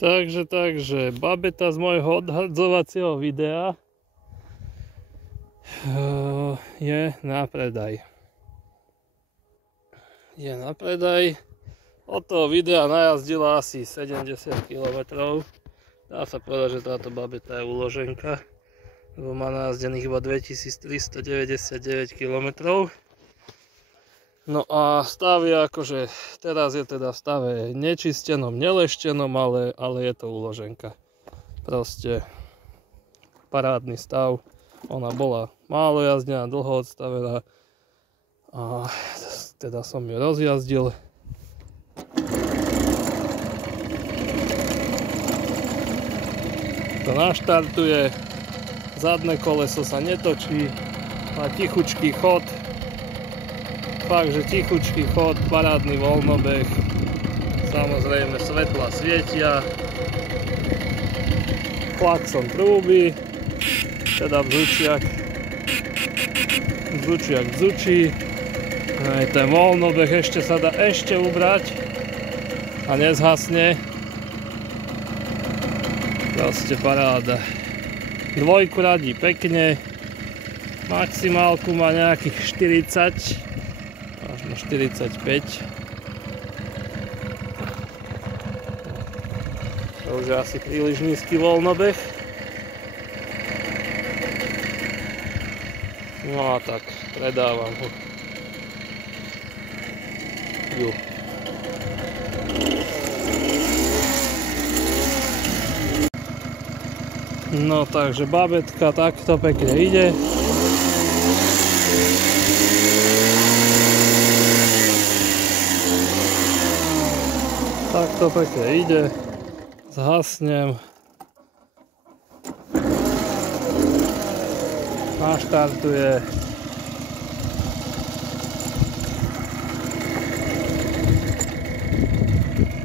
Takže, babeta z môjho odhadzovacieho videa je na predaj. Od toho videa najazdila asi 70 km. Dá sa povedať, že táto babeta je uloženka, lebo má najazdených iba 2399 km. No a stav je akože, teraz je teda v stave nečistenom, neleštenom, ale je to uloženka. Proste parádny stav. Ona bola málo jazdená, dlho odstavená a teda som ju rozjazdil. To naštartuje, zadné koleso sa netočí, má tichučký chod. Fakt, že tichučký chod, parádny voľnobeh, samozrejme svetla svietia, klakson trúbi, teda bzučiak bzučí, aj ten voľnobeh ešte sa dá ubrať a nezhasne, proste paráda. Dvojku radí pekne, maximálku má nejakých 40, možno 45. To už je asi príliš nízky voľnobeh. No a tak, predávam ho. No takže babetka takto pekne ide. Takto pekne ide, zhasnem, naštartuje,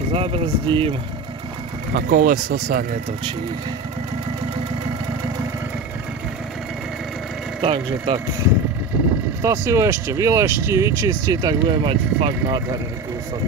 zabrzdím a koleso sa netočí. Takže tak, kto si ho ešte vyleští, vyčistí, tak bude mať fakt nádherný kúsok.